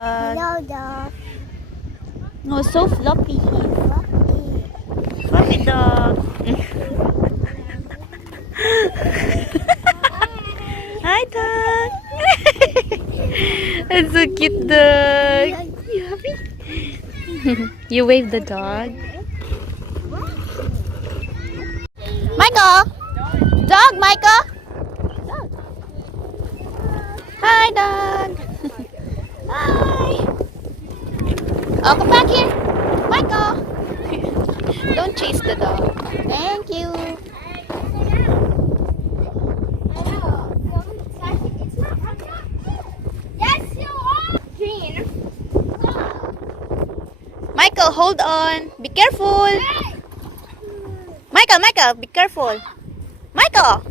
Hello, dog. Oh, so floppy. Floppy dog. Hi, dog. That's so cute, dog. You happy? You wave the dog. Michael! Dog, Michael! Hi, dog. Hi. Oh, come back here. Michael. Don't chase the dog. Thank you. Michael, hold on. Be careful. Michael, be careful. Michael.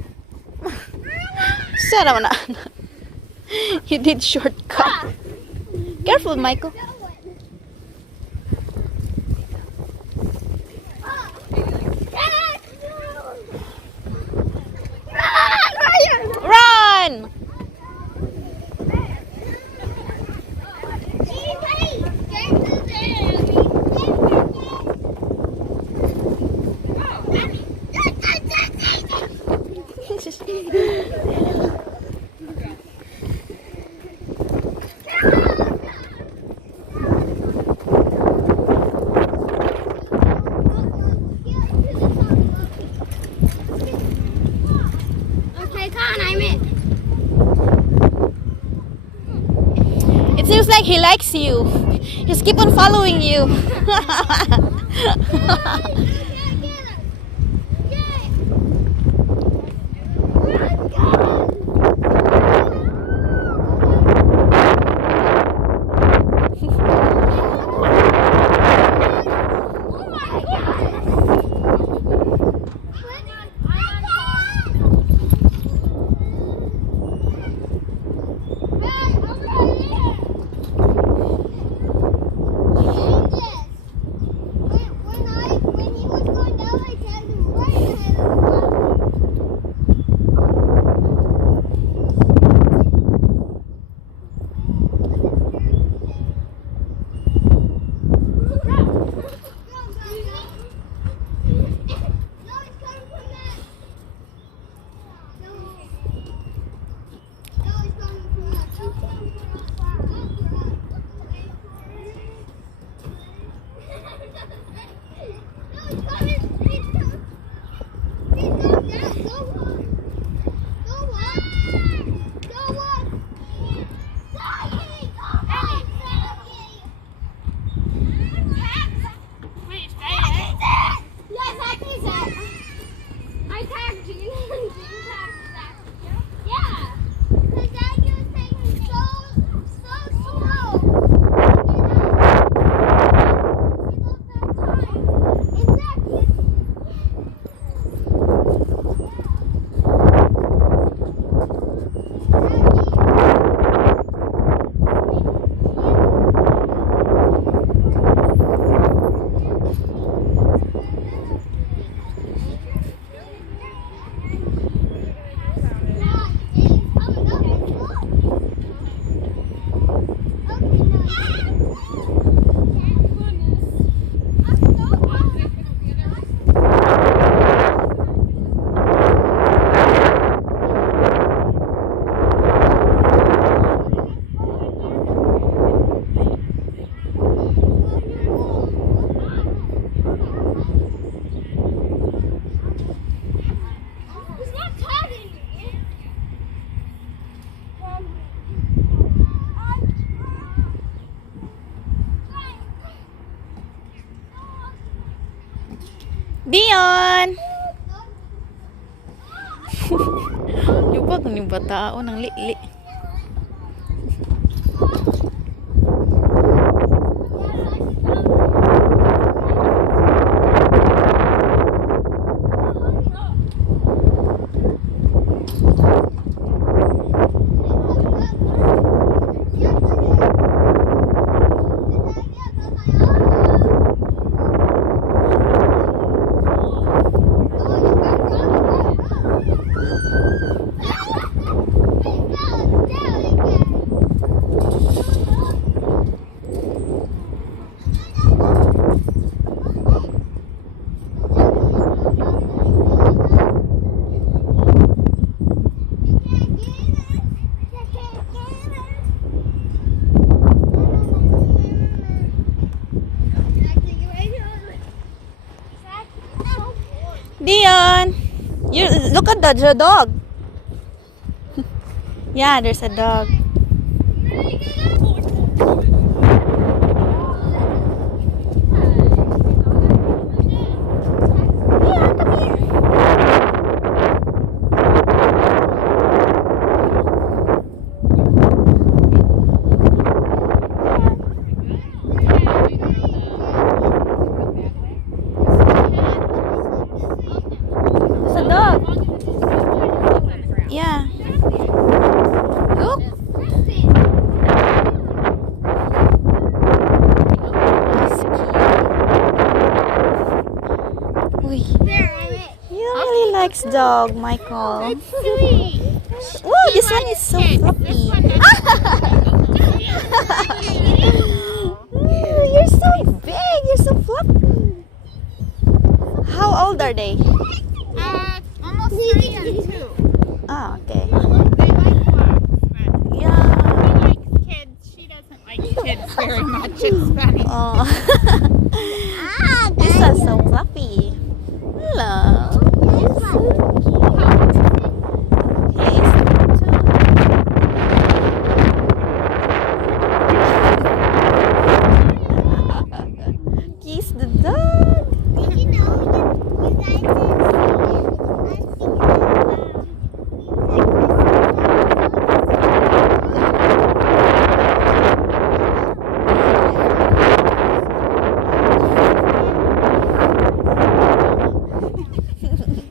Sarah na. You did shortcut. Careful, Michael. Run! It seems like he likes you. Just keep on following you. Dyann! Yubag ni batao ng li-li. Dyann, you look at the dog. Yeah, there's a dog. There's a dog. Yeah. Look. Uy. He really likes dog, Michael. Oh, this one is so fluffy. You're so big. You're so fluffy. How old are they? Almost 3 and 2. Ah, okay. They like dogs, but Yeah. he likes kids. She doesn't like kids very much. It's funny. Oh. This one's so fluffy. Hello. He is too. Kiss the dog. Did you know you guys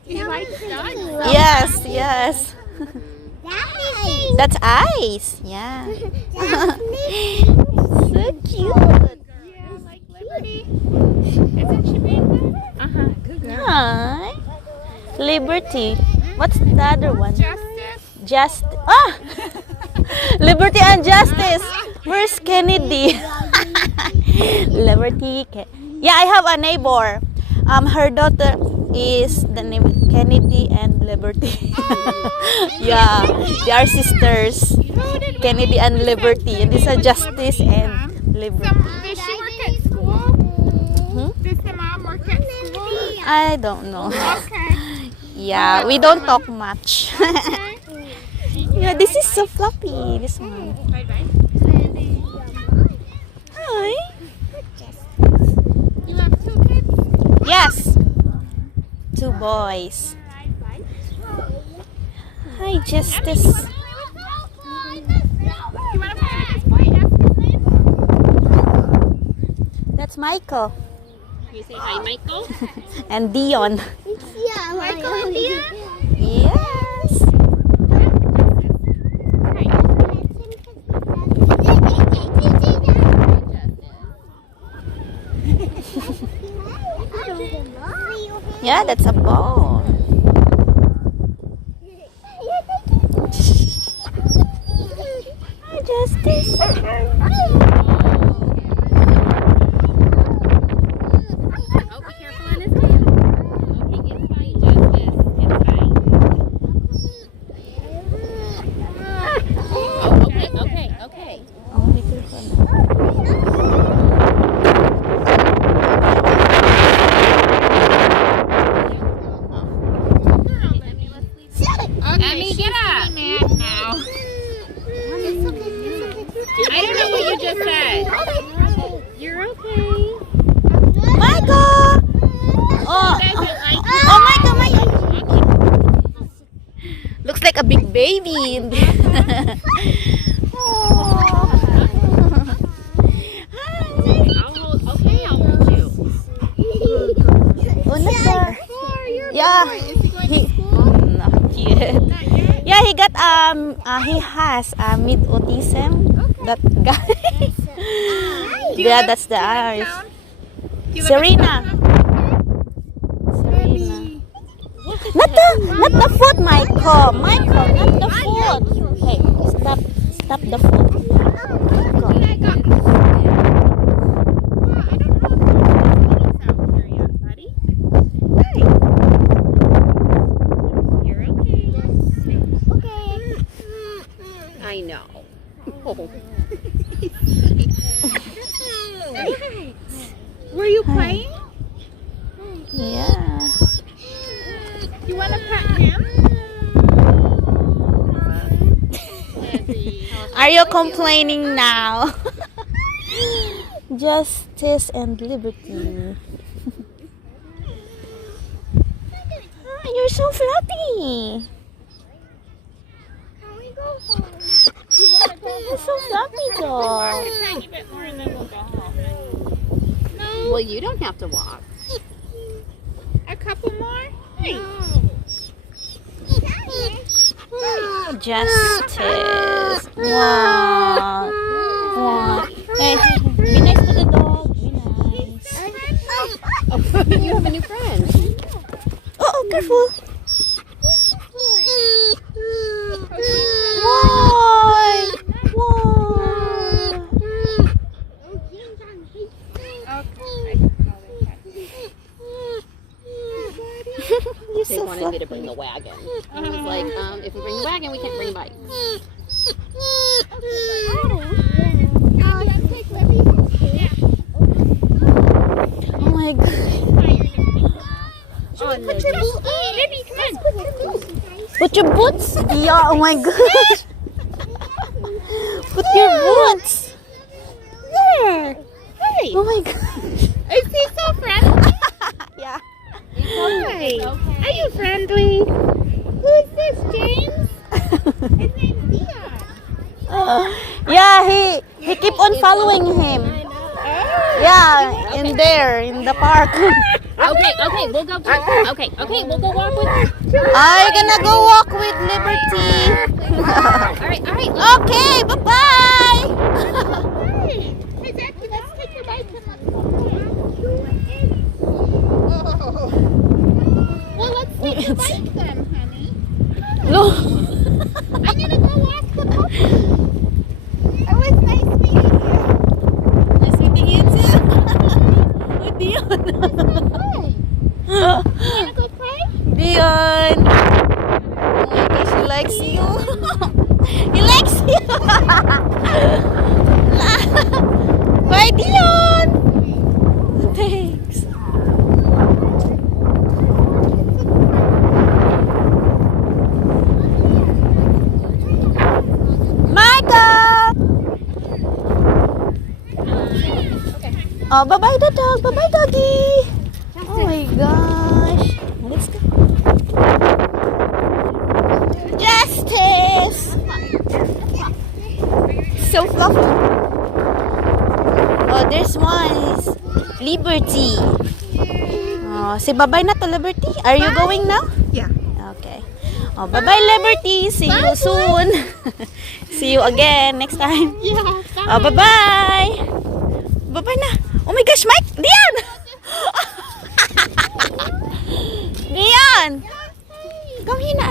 He likes dogs. Yes, yes. That's That's ice. Yeah. So cute. Yeah, like Liberty. Isn't she being good? Uh-huh. Good girl. Hi. Liberty. What's the other one? Justice. Liberty and Justice. Where's Kennedy? Liberty. Yeah, I have a neighbor. Her daughter is the name Kennedy and Liberty. Yeah, they are sisters. Kennedy and Liberty. And these are Justice and Liberty. Does she work at school? Does the mom work at school? I don't know. Okay. Yeah, we don't talk much. Yeah, this is so fluffy. This one. Bye-bye. Hi. You have 2 kids? Yes. 2 boys. Hi, Justice. You want to play with this boy? Ask his name. That's Michael You say hi, Michael. and Dyann. yeah, Michael and Dyann? Yes. Yeah, that's a ball. Hi, Justice. Oh, be careful on his tail. Okay, it's fine, Justice. It's fine. Oh, okay. Oh, be careful. Emmy, get up. Mad now. I don't know what you just said. You're okay. Michael! Oh, Michael. Looks like a big baby. Oh. I'll hold you. Yeah. Is he going to school? Not yet. Not yet? Yeah, he got he has mid autism. That guy. Yeah, that's the eyes. Serena. Not the foot, Michael. Michael, not the foot. Hey, stop the foot. Michael. I know. Were you playing? Yeah. Are you complaining now? Justice and liberty. You're so fluffy. Can we go home? You're so fluffy, dog. A tiny bit more and then we'll go home. Well, you don't have to walk. A couple more? Hey. Justice. Wow. Wow. Hey, be nice to the dog. Be nice. Oh, you have a new friend. Oh, careful. Why? Why? You're They so wanted me fluffy. to bring the wagon. I was like, if we bring the wagon, we can't bring bikes. Oh my god. Put your baby, come on. Put your boots. Yeah, oh my gosh. Put your boots. There. Hey, Oh my gosh. is he so friendly? Yeah. Hi. Are you friendly? Who's this, James? His name's Dyann. Yeah, he keep on following him. Yeah, in there, in the park. Okay, we'll go. Okay, we'll go walk with her. I'm gonna go walk with Liberty. All right. Okay, bye-bye. Hey, Zachy, let's take your bike and let's go. Well, let's take your bike then, honey. No. I'm gonna go walk the puppy. It was nice meeting you. Nice meeting you too. With Dyann. You wanna go play? Dyann. Oh my gosh, he likes you. He likes you. Bye, Dyann. Thanks. Michael. Oh, bye-bye the dog. Bye-bye, doggy. Oh my gosh. Let's go. Justice. So fluffy. Oh, there's one. Is Liberty. Oh, say bye-bye na to Liberty. Are you going now? Yeah. Okay. Oh, bye-bye Liberty. See you soon. See you again next time. Yeah. Oh, bye-bye. Bye-bye na. Oh my gosh, Mike! Dyann! Dyann! Come here na.